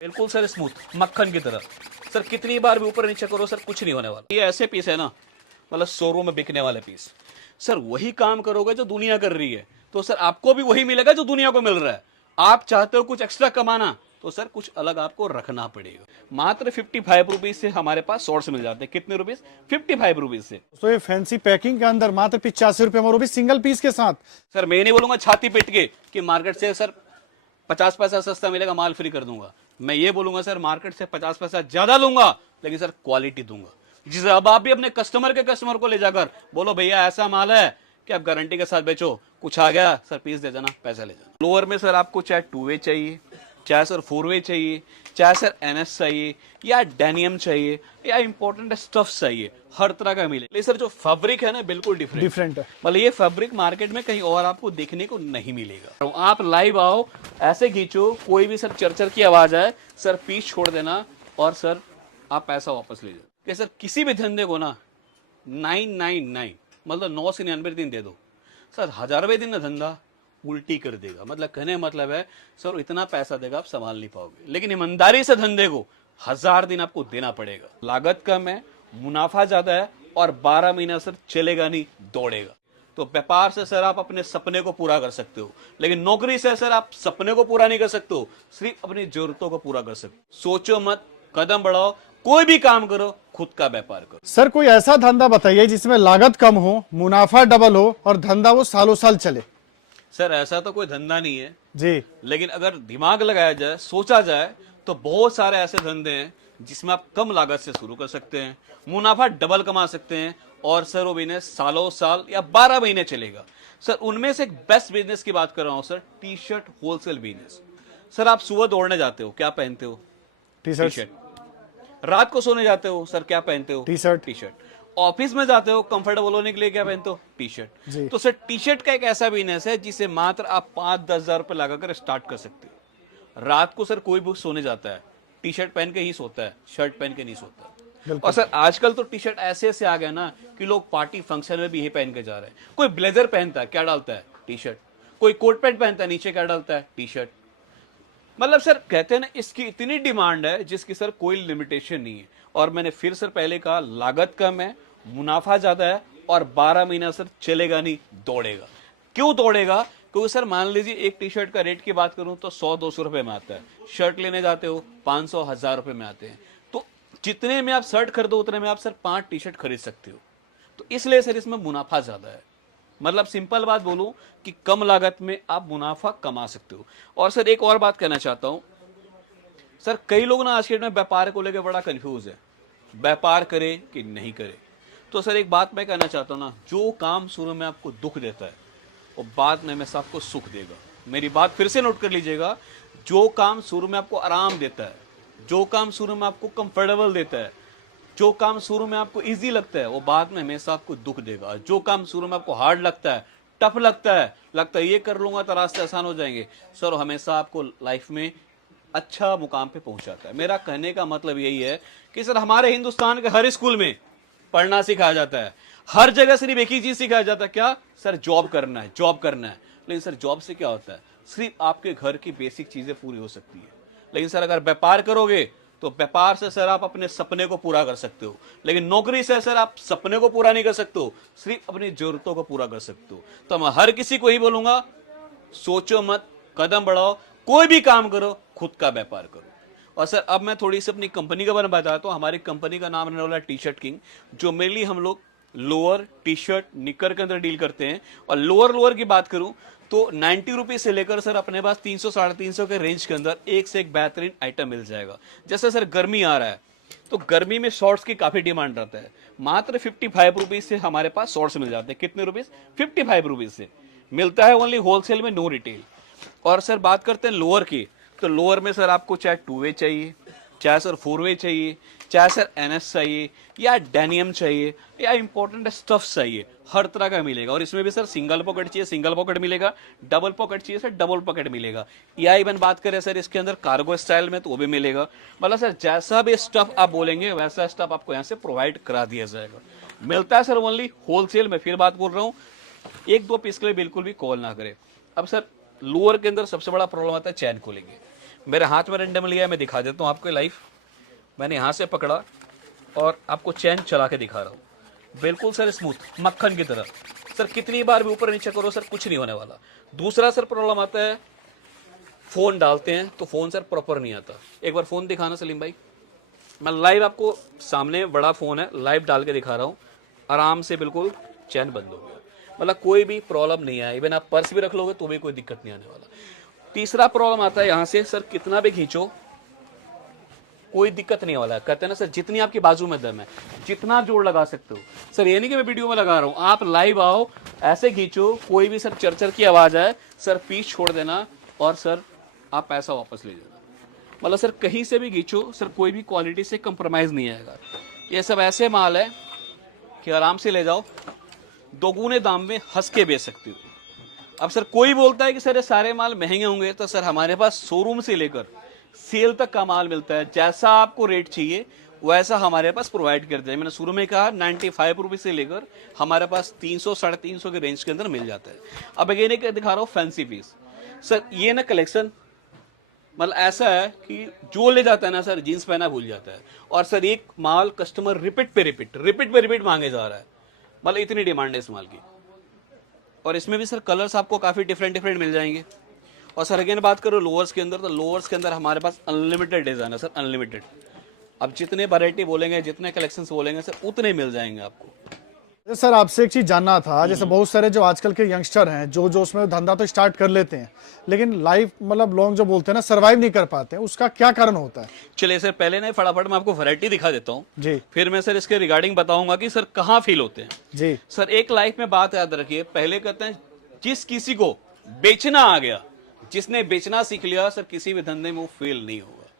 बिल्कुल sir smooth मक्खन की तरह। सर कितनी बार भी ऊपर नीचे करो सर कुछ नहीं होने वाला। ये ऐसे पीस है ना, मतलब शोरूम में बिकने वाले पीस। सर वही काम करोगे जो दुनिया कर रही है, तो सर आपको भी वही मिलेगा जो दुनिया को मिल रहा है। आप चाहते हो कुछ एक्स्ट्रा कमाना, तो सर कुछ अलग आपको रखना पड़ेगा। मात्र 55 रुपीज से हमारे पास शॉर्ट्स मिल जाते हैं। कितने रुपीज? 55 रुपीज से। तो ये फैंसी पैकिंग के अंदर मात्र 85 रुपए में, वो भी सिंगल पीस के साथ। सर मैं नहीं बोलूंगा छाती पीट के कि मार्केट से सर 50 पैसा सस्ता मिलेगा, माल फ्री कर दूंगा। मैं ये बोलूंगा सर मार्केट से 50 पैसा ज्यादा लूंगा, लेकिन सर क्वालिटी दूंगा। जिसे अब आप भी अपने कस्टमर को ले जाकर बोलो भैया ऐसा माल है कि आप गारंटी के साथ बेचो, कुछ आ गया सर पीस दे जाना, पैसा ले जाना। लोअर में सर आपको चाहे 2 वे चाहिए, चाहे सर 4 वे चाहिए, चाहे सर एनएस चाहिए, या डेनियम चाहिए, या इंपॉर्टेंट स्टफ चाहिए, हर तरह का मिले। लेकिन सर जो फैब्रिक है ना बिल्कुल डिफरेंट है। मतलब ये फैब्रिक मार्केट में कहीं और आपको देखने को नहीं मिलेगा। तो आप लाइव आओ, ऐसे खींचो, कोई भी सर चरचर की आवाज आए सर पीस छोड़ देना, और सर आप पैसा वापस ले जाओ। कि सर किसी भी धंधे को ना 999 मतलब 999 दिन दे दो, सर 1000वें दिन ना धंधा उल्टी कर देगा। मतलब कहने मतलब है सर इतना पैसा देगा आप संभाल नहीं पाओगे। लेकिन ईमानदारी से धंधे को 1000 दिन आपको देना पड़ेगा। लागत कम है, मुनाफा ज्यादा है, और 12 महीना सर चलेगा नहीं, दौड़ेगा। तो व्यापार से सर आप अपने सपने को पूरा कर सकते हो, लेकिन नौकरी से सर आप सपने को पूरा नहीं कर सकते हो, सिर्फ अपनी जरूरतों को पूरा कर सकते हो। सोचो मत, कदम बढ़ाओ, कोई भी काम करो, खुद का व्यापार करो। सर कोई ऐसा धंधा बताइए जिसमें लागत कम हो, मुनाफा डबल हो और धंधा वो सालों साल चले। सर ऐसा तो कोई धंधा नहीं है जी, लेकिन अगर दिमाग लगाया जाए, सोचा जाए, तो बहुत सारे ऐसे धंधे हैं जिसमें आप कम लागत से शुरू कर सकते हैं, मुनाफा डबल कमा सकते हैं, और सर वो बिजनेस सालों साल या 12 महीने चलेगा। सर उनमें से एक बेस्ट बिजनेस की बात कर रहा हूं sir, T shirt wholesale business. Sir आप सुबह दौड़ने जाते हो, क्या पहनते हो? T T shirt. शर्ट। रात को सोने जाते हो सर, क्या पहनते हो? T shirt. T shirt. Office में जाते हो कंफर्टेबल होने के लिए, क्या पहनते हो? T G. शर्ट। तो सर टी शर्ट का एक ऐसा बिजनेस है जिसे मात्र आप 5-10 हजार रुपए लगाकर स्टार्ट कर सकते हो। रात को सर कोई भी सोने जाता है टी शर्ट पहन के ही सोता है, शर्ट पहन के नहीं सोता। और सर आजकल तो टी शर्ट ऐसे ऐसे आ गया ना कि लोग पार्टी फंक्शन में भी यही पहन के जा रहे हैं। कोई ब्लेजर पहनता है, क्या डालता है? T shirt. कोई कोट पैंट पहनता है, नीचे क्या डालता है? T shirt. मतलब सर कहते हैं ना इसकी इतनी डिमांड है जिसकी सर कोई लिमिटेशन नहीं है। और मैंने फिर सर पहले कहा लागत कम है, मुनाफा ज्यादा है, और 12 महीना सर चलेगा नहीं, दौड़ेगा। क्यों दौड़ेगा? क्योंकि सर मान लीजिए एक टी शर्ट का रेट की बात करूं तो 100-200 रुपए में आता है, शर्ट लेने जाते हो 500-1000 रुपए में आते हैं। तो जितने में आप शर्ट खरीदो उतने में आप सर 5 टी शर्ट खरीद सकते हो। तो इसलिए सर इसमें मुनाफा ज्यादा है। मतलब सिंपल बात बोलूं कि कम लागत में आप मुनाफा कमा सकते हो। और सर एक और बात कहना चाहता हूं, सर कई लोग ना आज के डेट में व्यापार को लेकर बड़ा कंफ्यूज है, व्यापार करे कि नहीं करे। तो सर एक बात मैं कहना चाहता हूं ना, जो काम शुरू में आपको दुख देता है वो बाद में हमेशा आपको सुख देगा। मेरी बात फिर से नोट कर लीजिएगा, जो काम शुरू में आपको आराम देता है, जो काम शुरू में आपको कंफर्टेबल देता है, जो काम शुरू में आपको इजी लगता है, वो बाद में हमेशा आपको दुख देगा। जो काम शुरू में आपको हार्ड लगता है, टफ लगता है ये कर लूंगा तो रास्ते आसान हो जाएंगे, सर हमेशा आपको लाइफ में अच्छा मुकाम पे पहुंचाता है। मेरा कहने का मतलब यही है कि सर हमारे हिंदुस्तान के हर स्कूल में पढ़ना सिखाया जाता है, हर जगह सिर्फ एक ही चीज सिखाया जाता है, क्या सर? जॉब करना है, जॉब करना है। लेकिन सर जॉब से क्या होता है? सिर्फ आपके घर की बेसिक चीजें पूरी हो सकती है। लेकिन सर अगर व्यापार करोगे तो व्यापार से सर आप अपने सपने को पूरा कर सकते हो, लेकिन नौकरी से सर आप सपने को पूरा नहीं कर सकते हो, सिर्फ अपनी जरूरतों को पूरा कर सकते हो। तो मैं हर किसी को ही बोलूंगा, सोचो मत, कदम बढ़ाओ, कोई भी काम करो, खुद का व्यापार करो। और सर अब मैं थोड़ी सी अपनी कंपनी के बारे में बताता हूँ। हमारी कंपनी का नाम रहने वाला है टी शर्ट किंग, जो मेनली हम लोग लोअर, टी शर्ट, निकर के अंदर डील करते हैं। और लोअर की बात करूं तो 90 रुपीज से लेकर सर अपने पास 300-350 के रेंज के अंदर एक से एक बेहतरीन आइटम मिल जाएगा। जैसे सर गर्मी आ रहा है तो गर्मी में शॉर्ट्स की काफी डिमांड रहता है। मात्र 55 रुपीज से हमारे पास शॉर्ट्स मिल जाते हैं। कितने रुपीज? 55 रुपीज से मिलता है, ओनली होलसेल में, नो रिटेल। और सर बात करते हैं लोअर की, तो लोअर में सर आपको चाहे 2 वे चाहिए, चाहे सर 4 वे चाहिए, चाहे सर एनएस चाहिए, या डेनियम चाहिए, या इंपॉर्टेंट स्टफ चाहिए, हर तरह का मिलेगा। और इसमें भी सर सिंगल पॉकेट चाहिए, सिंगल पॉकेट मिलेगा, डबल पॉकेट चाहिए सर, डबल पॉकेट मिलेगा, या इवन बात करें सर इसके अंदर कार्गो स्टाइल में तो वो भी मिलेगा। मतलब सर जैसा भी स्टफ आप बोलेंगे वैसा स्टफ आपको यहाँ से प्रोवाइड करा दिया जाएगा। मिलता है सर ओनली होलसेल में। फिर बात बोल रहा हूँ, 1-2 पीस के लिए बिल्कुल भी कॉल ना करें। अब सर लोअर के अंदर सबसे बड़ा प्रॉब्लम आता है चैन को लेंगे। मेरे हाथ में रेंडम लिया है, मैं दिखा देता हूँ आपको लाइव। मैंने यहाँ से पकड़ा और आपको चैन चला के दिखा रहा हूँ, बिल्कुल सर स्मूथ मक्खन की तरह। सर कितनी बार भी ऊपर नीचे करो सर कुछ नहीं होने वाला। दूसरा सर प्रॉब्लम आता है, फोन डालते हैं तो फोन सर प्रॉपर नहीं आता। एक बार फोन दिखाना सलीम भाई, मैं लाइव आपको सामने बड़ा फोन है, लाइव डाल के दिखा रहा हूँ, आराम से बिल्कुल चैन बंद हो गया, मतलब कोई भी प्रॉब्लम नहीं है। इवन आप पर्स भी रख लोगे तो भी कोई दिक्कत नहीं आने वाला। तीसरा प्रॉब्लम आता है यहाँ से, सर कितना भी खींचो कोई दिक्कत नहीं वाला है। कहते हैं ना सर जितनी आपकी बाजू में दम है जितना जोर लगा सकते हो। सर ये नहीं कि मैं वीडियो में लगा रहा हूँ, आप लाइव आओ, ऐसे खींचो, कोई भी सर चरचर की आवाज आए सर पीस छोड़ देना और सर आप पैसा वापस ले जाना। मतलब सर कहीं से भी खींचो सर कोई भी क्वालिटी से कंप्रोमाइज नहीं आएगा। ये सब ऐसे माल है कि आराम से ले जाओ, दोगुने दाम में हंस के बेच सकते हो। अब सर कोई बोलता है कि सर ये सारे माल महंगे होंगे, तो सर हमारे पास शोरूम से लेकर सेल तक का माल मिलता है। जैसा आपको रेट चाहिए वैसा हमारे पास प्रोवाइड करते हैं। मैंने शुरू में कहा 95 रुपये से लेकर हमारे पास 300 350 के रेंज के अंदर मिल जाता है। अब अगेन दिखा रहा हूँ फैंसी पीस। सर ये ना कलेक्शन मतलब ऐसा है कि जो ले जाता है ना सर जीन्स पहना भूल जाता है। और सर एक माल कस्टमर रिपीट पे रिपीट मांगे जा रहा है, मतलब इतनी डिमांड है इस माल की। और इसमें भी सर कलर्स आपको काफ़ी डिफरेंट मिल जाएंगे। और सर अगेन बात करो लोअर्स के अंदर, तो लोअर्स के अंदर हमारे पास अनलिमिटेड डिज़ाइन है सर, अनलिमिटेड। अब जितने वैरायटी बोलेंगे जितने कलेक्शंस बोलेंगे सर उतने मिल जाएंगे आपको। सर आपसे एक चीज जानना था, जैसे बहुत सारे जो आजकल के यंगस्टर हैं जो उसमें धंधा तो स्टार्ट कर लेते हैं लेकिन लाइफ मतलब लॉन्ग जो बोलते हैं ना सर्वाइव नहीं कर पाते हैं, उसका क्या कारण होता है? चलिए सर पहले ना फटाफट मैं आपको वैरायटी दिखा देता हूँ जी, फिर मैं सर इसके रिगार्डिंग बताऊंगा कि सर कहाँ फील होते हैं। जी सर एक लाइफ में बात याद रखिए, पहले कहते हैं जिस किसी को बेचना आ गया, जिसने बेचना सीख लिया सर किसी भी धंधे में वो फेल नहीं होगा।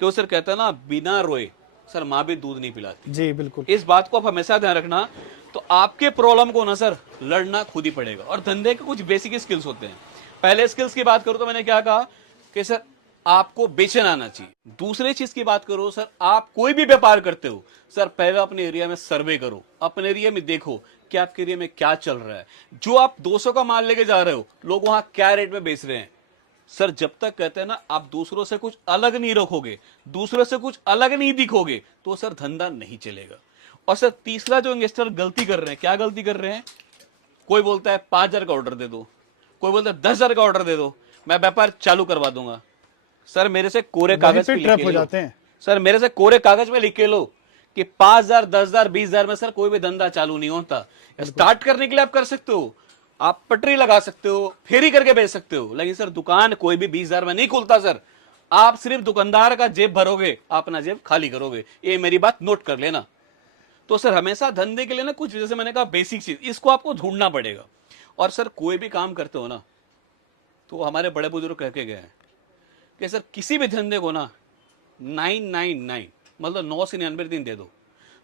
क्यों सर कहते हैं ना बिना रोए सर माँ भी दूध नहीं पिलाती। जी बिल्कुल, इस बात को आप हमेशा ध्यान रखना। तो आपके प्रॉब्लम को ना सर लड़ना खुद ही पड़ेगा। और धंधे के कुछ बेसिक स्किल्स होते हैं। पहले स्किल्स की बात करूं तो मैंने क्या कहा कि सर आपको बेचना आना चाहिए। दूसरे चीज की बात करो सर, आप कोई भी व्यापार करते हो सर पहले अपने एरिया में सर्वे करो, अपने एरिया में देखो कि आपके एरिया में क्या चल रहा है। जो आप 200 का माल लेके जा रहे हो लोग वहां क्या रेट में बेच रहे हैं। सर जब तक कहते हैं ना आप दूसरों से कुछ अलग नहीं रखोगे, दूसरों से कुछ अलग नहीं दिखोगे, तो सर धंधा नहीं चलेगा। और सर तीसरा जो इन्वेस्टर गलती कर रहे हैं, क्या गलती कर रहे हैं, कोई बोलता है 5,000 का ऑर्डर दे दो, कोई बोलता है 10,000 का ऑर्डर दे दो, मैं व्यापार चालू करवा दूंगा। सर मेरे से कोरे कागज पे लिख के लो, सर मेरे से कोरे कागज में लिख के लो कि 5,000 10,000 20,000 में सर कोई भी धंधा चालू नहीं होता। स्टार्ट करने के लिए आप कर सकते हो, आप पटरी लगा सकते हो, फेरी करके बेच सकते हो, लेकिन सर दुकान कोई भी 20,000 में नहीं खुलता। सर आप सिर्फ दुकानदार का जेब भरोगे, अपना जेब खाली करोगे, ये मेरी बात नोट कर लेना। तो सर हमेशा धंधे के लिए ना कुछ, जैसे मैंने कहा बेसिक चीज, इसको आपको ढूंढना पड़ेगा। और सर कोई भी काम करते हो ना तो हमारे बड़े बुजुर्ग कह के गए हैं कि सर किसी भी धंधे को ना 999 मतलब 9 से 99 दिन दे दो,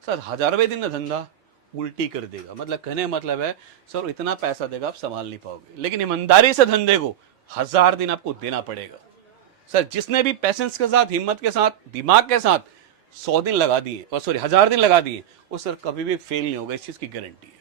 सर 1000वें दिन ना धंधा उल्टी कर देगा। मतलब कहने का मतलब है सर इतना पैसा देगा आप संभाल नहीं पाओगे, लेकिन ईमानदारी से धंधे को 1000 दिन आपको देना पड़ेगा। सर जिसने भी पैसेंस के साथ, हिम्मत के साथ, दिमाग के साथ 100 दिन लगा दिए, और सॉरी 1000 दिन लगा दिए, वो सर कभी भी फेल नहीं होगा, इस चीज की गारंटी है।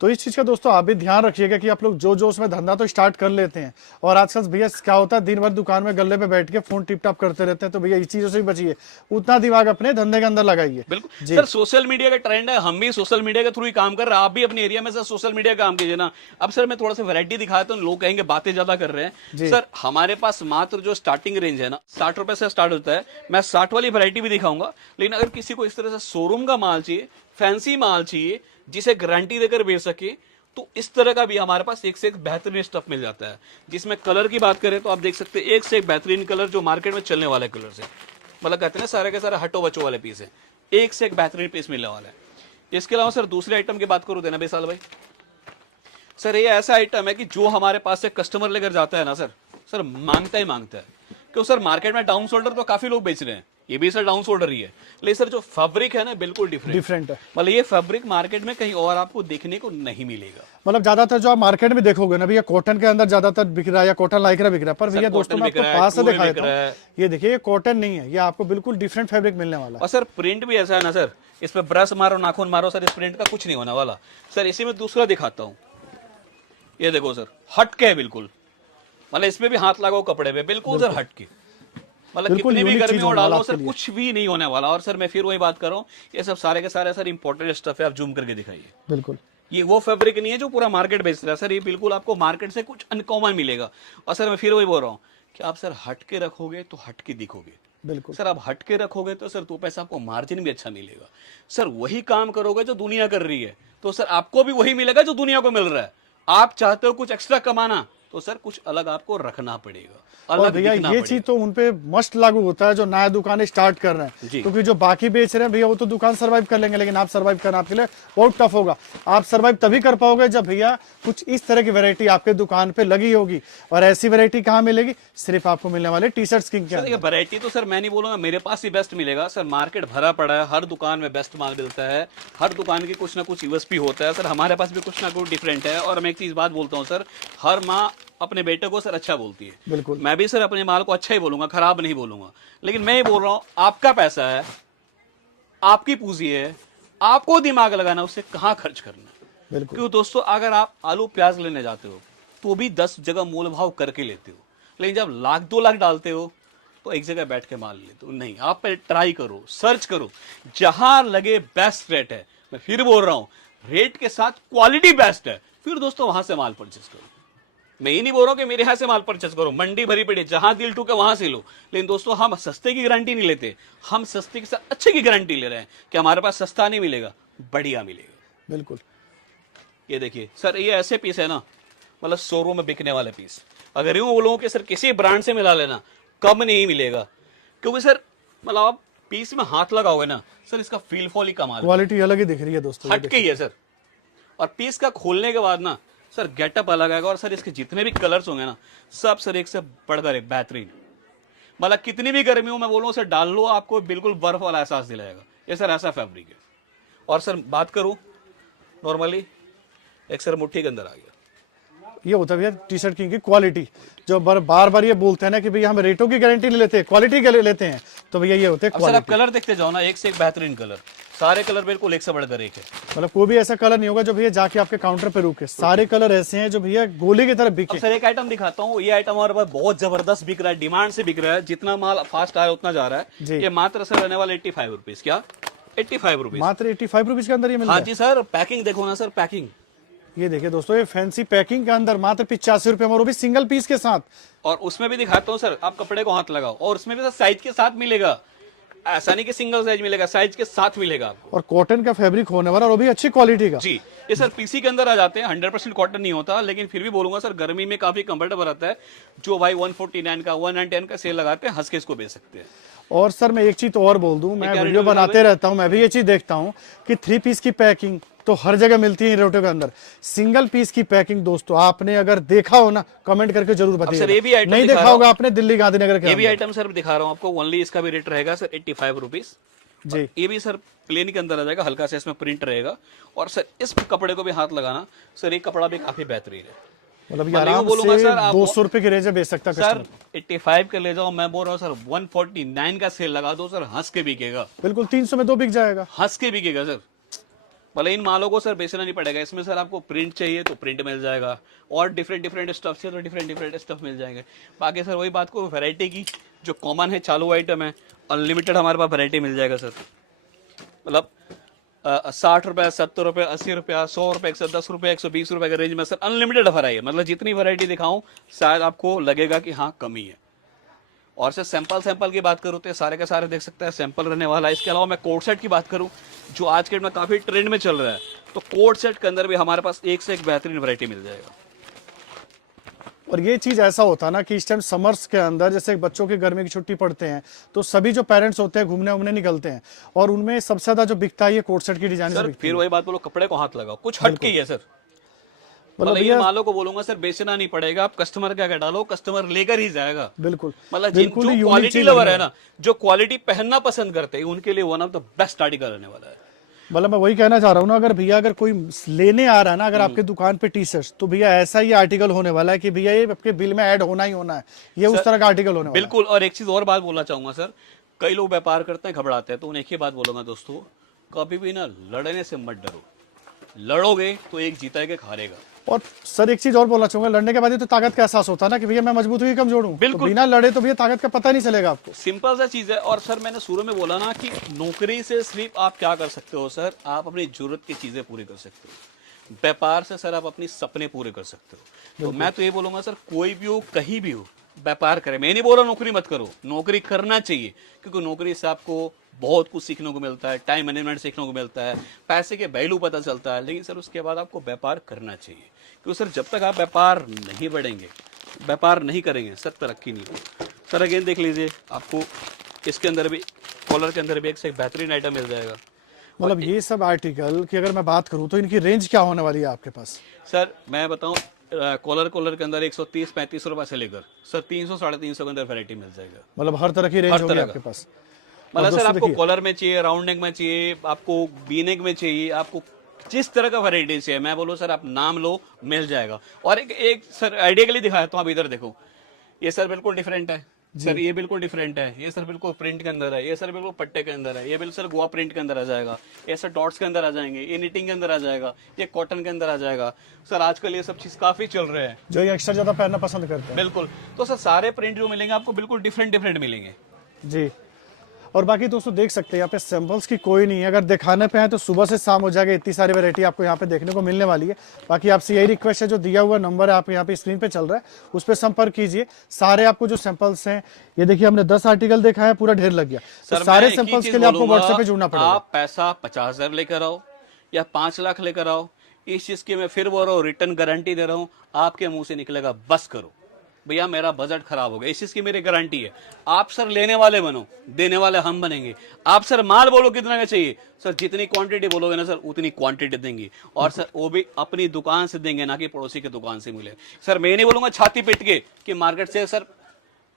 तो इस चीज का दोस्तों आप भी ध्यान रखिएगा कि आप लोग जो उसमें धंधा तो स्टार्ट कर लेते हैं और आजकल भैया क्या होता है दिन भर दुकान में गल्ले पे बैठ के फोन टिप टाप करते रहते हैं, तो भैया इस चीजों से भी बचिए, उतना दिमाग अपने धंधे के अंदर लगाइए। बिल्कुल सर, सोशल मीडिया का ट्रेंड है, हम भी सोशल मीडिया के थ्रू ही काम कर रहे हैं, आप भी अपने एरिया में सर सोशल मीडिया काम कीजिए ना। अब सर मैं थोड़ा सा वैरायटी दिखाता हूँ, लोग कहेंगे बातें ज्यादा कर रहे हैं। सर हमारे पास मात्र जो स्टार्टिंग रेंज है ना 60 रुपए से स्टार्ट होता है। मैं 60 वाली वैरायटी भी दिखाऊंगा, लेकिन अगर किसी को इस तरह से शोरूम का माल चाहिए, फैंसी माल चाहिए जिसे गारंटी देकर बेच सके, तो इस तरह का भी हमारे पास एक से एक बेहतरीन स्टफ मिल जाता है। जिसमें कलर की बात करें तो आप देख सकते हैं एक से एक बेहतरीन कलर जो मार्केट में चलने वाले कलर से, मतलब कहते हैं ना सारे के सारे हटो बचो वाले पीस है, एक से एक बेहतरीन पीस मिलने वाला है। इसके अलावा सर दूसरे आइटम की बात करूं देना बेसाल भाई, सर ये ऐसा आइटम है कि जो हमारे पास से कस्टमर लेकर जाता है ना सर मांगता ही मांगता है। क्यों सर मार्केट में डाउन शोल्डर तो काफी लोग बेच रहे हैं, ये भी सर डाउन शोल्डर ही है, लेकिन सर जो फैब्रिक है ना बिल्कुल डिफरेंट है। मतलब ये फैब्रिक मार्केट में कहीं और आपको देखने को नहीं मिलेगा। मतलब ज्यादातर जो आप मार्केट में देखोगे ना भैया कॉटन के अंदर ज्यादातर बिक रहा है या कॉटन लाइक्रा बिक रहा है, पर भैया दोस्तों मैं आपको पास से दिखा देता हूं, ये देखिए ये कॉटन नहीं है, ये आपको बिल्कुल डिफरेंट फैब्रिक मिलने वाला है। और सर प्रिंट भी ऐसा है ना सर, इस पे ब्रश मारो नाखून मारो सर, इस प्रिंट का कुछ नहीं होने वाला। सर इसी में दूसरा दिखाता हूँ, ये देखो सर हटके है बिल्कुल, मतलब इसमें भी हाथ लगाओ कपड़े पे, बिल्कुल सर हटके। मतलब बिल्कुल कितनी भी unique गर्मी चीज हो होने वाला डालो आपके सर लिए। कुछ भी नहीं होने वाला। और सर मैं फिर वही बात कर रहा हूँ, ये सब सारे के सारे सर इंपॉर्टेंट स्टफ है, आप जूम करके दिखाइए। बिल्कुल ये वो फैब्रिक नहीं है जो पूरा मार्केट बेच रहा है सर, ये बिल्कुल आपको मार्केट से कुछ अनकॉमन मिलेगा। और सर मैं फिर वही बोल रहा हूँ कि आप सर हट के रखोगे तो हट के दिखोगे। बिल्कुल सर आप हट के रखोगे तो सर 2 पैसा आपको मार्जिन भी अच्छा मिलेगा। सर वही काम करोगे जो दुनिया कर रही है तो सर आपको भी वही मिलेगा जो दुनिया को मिल रहा है। आप चाहते हो कुछ एक्स्ट्रा कमाना तो सर कुछ अलग आपको रखना पड़ेगा, और अलग भैया दिखना ये पड़ेगा। चीज तो उनपे मस्ट लागू होता है जो नया दुकान स्टार्ट कर रहे हैं, जी। क्योंकि जो बाकी बेच रहे हैं भैया वो तो दुकान सर्वाइव कर लेंगे, लेकिन आप सर्वाइव करना आपके लिए बहुत टफ होगा। आप सर्वाइव तभी कर पाओगे जब भैया कुछ इस तरह की वैरायटी आपके दुकान पे लगी होगी। और ऐसी वैरायटी कहाँ मिलेगी? सिर्फ आपको मिलने वाले टी शर्ट्स किंग के सर ये अंदर। वैरायटी तो सर मैं नहीं बोलूंगा मेरे पास ही बेस्ट मिलेगा सर, मार्केट भरा पड़ा है, हर दुकान में बेस्ट माल मिलता है, हर दुकान की कुछ ना कुछ यूएसपी होता है सर, हमारे पास भी कुछ ना कुछ डिफरेंट है। और मैं एक चीज बात बोलता हूँ सर, हर माँ अपने बेटे को सर अच्छा बोलती है। बिल्कुल मैं भी सर अपने माल को अच्छा ही बोलूंगा, खराब नहीं बोलूंगा। लेकिन मैं ये बोल रहा हूँ आपका पैसा है, आपकी पूंजी है, आपको दिमाग लगाना उससे कहाँ खर्च करना है। बिल्कुल क्यों दोस्तों, अगर आप आलू प्याज लेने जाते हो तो भी 10 जगह मोल भाव करके लेते हो, लेकिन जब लाख 2 लाख डालते हो तो एक जगह बैठ के माल लेते हो। नहीं, आप पहले ट्राई करो, सर्च करो, जहां लगे बेस्ट रेट है। मैं फिर बोल रहा हूं, रेट के साथ क्वालिटी बेस्ट है, फिर दोस्तों वहां से माल परचेस करो। मैं ये नहीं बोल रहा हूं कि मेरे यहां से माल परचेस करो, मंडी भरी पड़ी, जहां दिल टूके वहां से लो। लेकिन दोस्तों हम सस्ते की गारंटी नहीं लेते, हम सस्ते के साथ अच्छे की गारंटी ले रहे हैं कि हमारे पास सस्ता नहीं मिलेगा, बढ़िया मिलेगा। बिल्कुल ये देखिए सर, ये ऐसे पीस है ना, मतलब शोरूम में बिकने वाले पीस। अगर यूं बोलो कि सर किसी ब्रांड से मिला लेना, कम नहीं मिलेगा। क्योंकि सर मतलब आप पीस में हाथ लगाओगे ना सर, इसका फील फॉल ही कमाल है, क्वालिटी अलग ही दिख रही है दोस्तों, ये हटके ही है सर। और पीस का खोलने के बाद ना सर गेटअप अलग आएगा। और सर इसके जितने भी कलर्स होंगे ना, सब सर एक से बढ़कर एक बेहतरीन। मतलब कितनी भी गर्मी हो, मैं बोलूँ सर डाल लो, आपको बिल्कुल बर्फ वाला एहसास दिलाएगा। ये सर ऐसा फैब्रिक है। और सर बात करूँ नॉर्मली, एक सर मुट्ठी के अंदर आ गया। ये होता है भैया टी शर्ट किंग की क्वालिटी। जो बार बार ये बोलते हैं ना कि भैया हम रेटों की गारंटी नहीं लेते, क्वालिटी के लिए लेते हैं, तो भैया ये होते हैं अब सर आप क्वालिटी। कलर देखते जाओ ना, एक से एक बेहतरीन कलर, सारे कलर बिल्कुल एक से बढ़कर एक है। मतलब कोई भी ऐसा कलर नहीं होगा जो भैया जाके आपके काउंटर पे रुके। सारे कलर ऐसे हैं जो भैया गोले की तरफ अब बिके। सर एक आइटम दिखाता हूँ, ये आइटम हमारे पास बहुत जबरदस्त बिक रहा है, डिमांड से बिक रहा है, जितना माल फास्ट आया उतना जा रहा जी। है। ये मात्र सर रहने वाला 85 रुपीज। क्या 85 रुपीज? मात्र 85 रुपीज के अंदर ये मिल रहा हाँ है। जी सर, पैकिंग देखो ना सर, पैकिंग। ये देखिए दोस्तों, ये फैंसी पैकिंग के अंदर मात्र 85 रुपए में, और वो भी सिंगल पीस के साथ। और उसमें भी दिखाता हूँ सर, आप कपड़े को हाथ लगाओ, और उसमें भी सर साइज के साथ मिलेगा। ऐसा नहीं कि सिंगल साइज मिलेगा, साइज के साथ मिलेगा आपको। और कॉटन का फैब्रिक होने वाला, और वो भी अच्छी क्वालिटी का। जी, ये सर पीसी के अंदर आ जाते हैं, 100% कॉटन नहीं होता, लेकिन फिर भी बोलूंगा सर गर्मी में काफी कंफर्टेबल रहता है। जो भाई 149 का 110 का सेल लगाते हैं, हंस के इसको बेच सकते हैं। और सर मैं एक चीज तो और बोल दूं, मैं क्या वीडियो रेट है बनाते रहता हूं, मैं भी ये चीज देखता हूं कि 3 पीस की पैकिंग तो हर जगह मिलती है रेटों के अंदर। सिंगल पीस की पैकिंग दोस्तों आपने अगर देखा हो ना, कमेंट करके जरूर सर ये भी बताइए। आइटम नहीं दिखा देखा रहा हूं। होगा आपने दिल्ली गांधीनगर के ये भी अंदर। आइटम सर दिखा रहा हूँ आपको, ओनली इसका भी रेट रहेगा सर 85 रुपीज जी ये भी सर प्लेन के अंदर आ जाएगा, हल्का सा इसमें प्रिंट रहेगा। और सर इस कपड़े को भी हाथ लगाना सर, ये कपड़ा भी काफी बेहतरीन है। मतलब ये मैं नहीं आराम बोलूंगा से सर आप 200 रुपए की रेंज में बेच सकता सर कस्टमर। 85 का ले जाओ, मैं बोल रहा हूँ सर 149 का सेल लगा दो सर, हंस के बिकेगा, बिल्कुल 300 में 2 बिक जाएगा। हंस के बिकेगा सर। भले इन मालों को सर बेचना नहीं पड़ेगा, इसमें सर आपको प्रिंट चाहिए तो प्रिंट मिल जाएगा, और डिफरेंट स्टफ चाहिए तो डिफरेंट स्टफ मिल जाएंगे। बाकी सर वही बात को, वैरायटी की जो कॉमन है, चालू आइटम है, अनलिमिटेड हमारे पास वैरायटी मिल जाएगा सर। मतलब 60 रुपये, 70 रुपये, 80 रुपया, 100 रुपये, 110 रुपये, 120 रुपये के रेंज में सर अनलिमिटेड ऑफर है। मतलब जितनी वैरायटी दिखाऊं शायद आपको लगेगा कि हाँ कमी है। और सर सैंपल की बात करूँ तो सारे के सारे देख सकते हैं, सैंपल रहने वाला है। इसके अलावा मैं कोट सेट की बात करूँ, जो आज के डेट में काफ़ी ट्रेंड में चल रहा है, तो कोट सेट के अंदर भी हमारे पास एक से एक बेहतरीन वैरायटी मिल जाएगा। और ये चीज ऐसा होता है ना कि इस टाइम समर्स के अंदर जैसे बच्चों की गर्मी की छुट्टी पड़ते हैं, तो सभी जो पेरेंट्स होते हैं घूमने उमने निकलते हैं, और उनमें सबसे ज्यादा जो बिकता है ये कोट सेट की डिजाइन सर फिर वही बात बोलो, कपड़े को हाथ लगाओ, कुछ हटके ही है सर। मतलब ये भैया मालों को बोलूंगा सर बेचना नहीं पड़ेगा, आप कस्टमर क्या डालो, कस्टमर लेकर ही जाएगा। बिल्कुल मतलब बिल्कुल जो unique क्वालिटी चीज लवर है है ना, जो क्वालिटी पहनना पसंद करते हैं, उनके लिए one of the best article रहने वाला है। मतलब मैं वही कहना चाह रहा हूँ ना, अगर भैया अगर कोई लेने आ रहा है ना अगर आपके दुकान पे टी शर्ट, तो भैया ऐसा ही आर्टिकल होने वाला है कि भैया ये आपके बिल में ऐड होना ही होना है, ये उस तरह का आर्टिकल होने वाला है। बिल्कुल। और एक चीज और बात बोलना चाहूंगा सर, कई लोग व्यापार करते हैं घबराते हैं, तो उन्हें एक ही बात बोलूंगा दोस्तों, कभी भी ना लड़ने से मत डरो। लड़ोगे तो एक जीता है, एक हारेगा। और सर एक चीज और बोलना चाहूंगा, लड़ने के बाद ही तो ताकत का एहसास होता है ना कि भैया मैं मजबूत हूँ कि कमजोर हूँ। बिल्कुल। तो बिना लड़े तो भैया ताकत का पता नहीं चलेगा आपको। सिंपल सा चीज है। और सर मैंने शुरू में बोला ना कि नौकरी से सिर्फ आप क्या कर सकते हो सर, आप अपनी जरूरत की चीजें पूरी कर सकते हो। व्यापार से सर आप अपनी सपने पूरे कर सकते हो। तो मैं तो ये बोलूंगा सर, कोई भी हो कहीं भी हो, व्यापार करें। मैं नहीं बोल रहा नौकरी मत करो, नौकरी करना चाहिए, क्योंकि नौकरी से आपको बहुत कुछ सीखने को मिलता है, टाइम मैनेजमेंट सीखने को मिलता है, पैसे के वैल्यू पता चलता है। लेकिन सर उसके बाद आपको व्यापार करना चाहिए, क्योंकि सर जब तक आप व्यापार नहीं बढ़ेंगे, व्यापार नहीं करेंगे सर, तरक्की नहीं होगी। सर अगेन देख लीजिए, आपको इसके अंदर भी, कॉलर के अंदर भी एक से एक बेहतरीन आइटम मिल जाएगा। मतलब ये सब आर्टिकल की अगर मैं बात करूं तो इनकी रेंज क्या होने वाली है आपके पास? सर मैं बताऊं, कॉलर के अंदर 130-35 रुपए से लेकर सर 300-350 के अंदर वैरायटी मिल जाएगा। मतलब हर तरह की रेंज हर होगी तरह आपके का। पास। मतलब सर आपको देखिए, कॉलर में चाहिए, राउंड नेक में चाहिए, आपको वी नेक में चाहिए, आपको जिस तरह का वैरायटी चाहिए, मैं बोलो सर आप नाम लो, मिल जाएगा। और एक सर आइडिया के लिए दिखाया तो आप इधर देखो, ये सर बिल्कुल डिफरेंट है सर, ये बिल्कुल डिफरेंट है, ये सर बिल्कुल प्रिंट के अंदर है, ये सर बिल्कुल पट्टे के अंदर है, ये बिल्कुल सर गोवा प्रिंट के अंदर आ जाएगा, ये सर डॉट्स के अंदर आ जाएंगे, ये निटिंग के अंदर आ जाएगा, ये कॉटन के अंदर आ जाएगा। सर आजकल ये सब चीज काफी चल रहे हैं, जो ये एक्स्ट्रा ज्यादा पहनना पसंद करते हैं। बिल्कुल। तो सर सारे प्रिंट जो मिलेंगे आपको बिल्कुल डिफरेंट मिलेंगे जी। और बाकी दोस्तों देख सकते हैं यहाँ पे सैंपल्स की कोई नहीं है, अगर दिखाने पे है तो सुबह से शाम हो जाएगा, इतनी सारी वैरायटी आपको यहाँ पे देखने को मिलने वाली है। बाकी आपसे यही रिक्वेस्ट है, जो दिया हुआ नंबर है आप यहाँ पे स्क्रीन पे चल रहा है, उस पर संपर्क कीजिए। सारे आपको जो सैंपल्स हैं, ये देखिए हमने 10 आर्टिकल देखा है, पूरा ढेर लग गया। सर। तो सारे मैं एक ही सैंपल्स चीज के लिए आपको बोलूंगा, व्हाट्सएप पे जुड़ना पड़ेगा। आप पैसा 50,000 लेकर आओ या 5 लाख लेकर आओ, इस चीज की मैं फिर बोल रहा हूँ, रिटर्न गारंटी दे रहा हूँ। आपके मुंह से निकलेगा बस करो भैया मेरा बजट खराब हो गया, इस चीज की मेरी गारंटी है। आप सर लेने वाले बनो, देने वाले हम बनेंगे। आप सर माल बोलो कितना का चाहिए, सर जितनी क्वांटिटी बोलोगे ना सर उतनी क्वांटिटी देंगे, और सर वो भी अपनी दुकान से देंगे, ना कि पड़ोसी की दुकान से मिले। सर मैं नहीं बोलूंगा छाती पीट के कि मार्केट से सर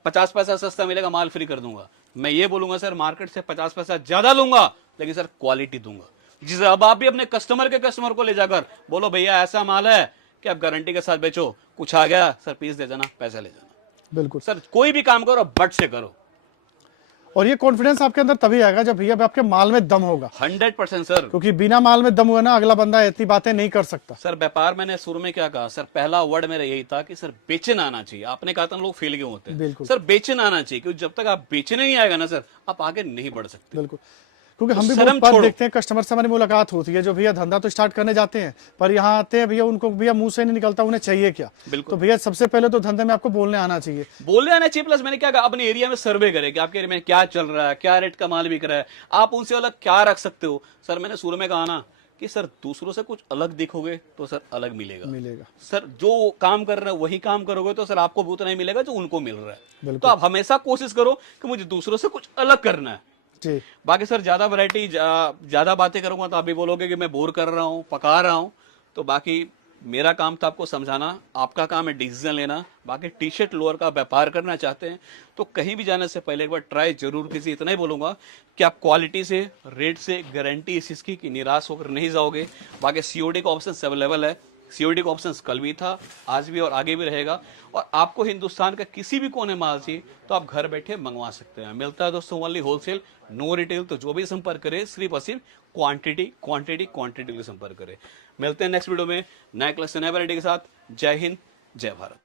50 पैसा सस्ता मिलेगा, माल फ्री कर दूंगा। मैं ये बोलूंगा सर मार्केट से 50 पैसा ज्यादा लूंगा, लेकिन सर क्वालिटी दूंगा। जिसे अब आप भी अपने कस्टमर को ले जाकर बोलो भैया ऐसा माल है कि आप गारंटी के साथ बेचो, कुछ आ गया सर पीस दे जाना, पैसा ले जाना। बिल्कुल सर कोई भी काम करो बट से करो, और ये कॉन्फिडेंस आपके अंदर तभी आएगा जब भैया आपके माल में दम होगा। 100% सर। क्योंकि बिना माल में दम हुआ ना, अगला बंदा इतनी बातें नहीं कर सकता। सर व्यापार मैंने शुरू में क्या कहा सर, पहला वर्ड मेरा यही था कि सर बेचना आना चाहिए। आपने कहा था लोग फेल क्यों होते हैं, बिल्कुल। सर बेचना आना चाहिए, क्योंकि जब तक आप बेचने नहीं आएगा ना सर, आप आगे नहीं बढ़ सकते। बिल्कुल, क्योंकि हम भी शर्म बहुत बार छोड़ो। देखते हैं, कस्टमर से हमारी मुलाकात होती है, जो भैया धंधा तो स्टार्ट करने जाते हैं, पर यहाँ आते हैं भैया, उनको भैया मुंह से नहीं निकलता उन्हें चाहिए क्या। बिल्कुल। तो भैया सबसे पहले तो धंधे में आपको बोलने आना चाहिए। बोलने आना चाहिए, प्लस मैंने क्या कहा, अपने एरिया में सर्वे करें कि आपके एरिया में क्या चल रहा है, क्या रेट का माल बिक रहा है, आप उनसे अलग क्या रख सकते हो। सर मैंने शुरू में कहा ना कि सर दूसरों से कुछ अलग दिखोगे तो सर अलग मिलेगा। सर जो काम कर रहे हैं वही काम करोगे तो सर आपको भी उतना ही मिलेगा जो उनको मिल रहा है। तो आप हमेशा कोशिश करो कि मुझे दूसरों से कुछ अलग करना है जी। बाकी सर ज्यादा वैरायटी ज्यादा बातें करूंगा तो आप भी बोलोगे कि मैं बोर कर रहा हूँ, पका रहा हूँ। तो बाकी मेरा काम था आपको समझाना, आपका काम है डिसीजन लेना। बाकी टी शर्ट लोअर का व्यापार करना चाहते हैं तो कहीं भी जाने से पहले एक बार ट्राई जरूर कीजिए। इतना ही बोलूंगा कि आप क्वालिटी से, रेट से गारंटी इस चीज़ की निराश होकर नहीं जाओगे। बाकी सीओडी का ऑप्शन अवेलेबल है, सीओडी का ऑप्शन कल भी था, आज भी और आगे भी रहेगा। और आपको हिंदुस्तान का किसी भी कोने माल चाहिए तो आप घर बैठे मंगवा सकते हैं। मिलता है दोस्तों ओनली होलसेल, नो रिटेल। तो जो भी संपर्क करे सिर्फ और सिर्फ क्वांटिटी के लिए संपर्क करे। मिलते हैं नेक्स्ट वीडियो में नए क्लास से नए वैरायटी के साथ। जय हिंद, जय भारत।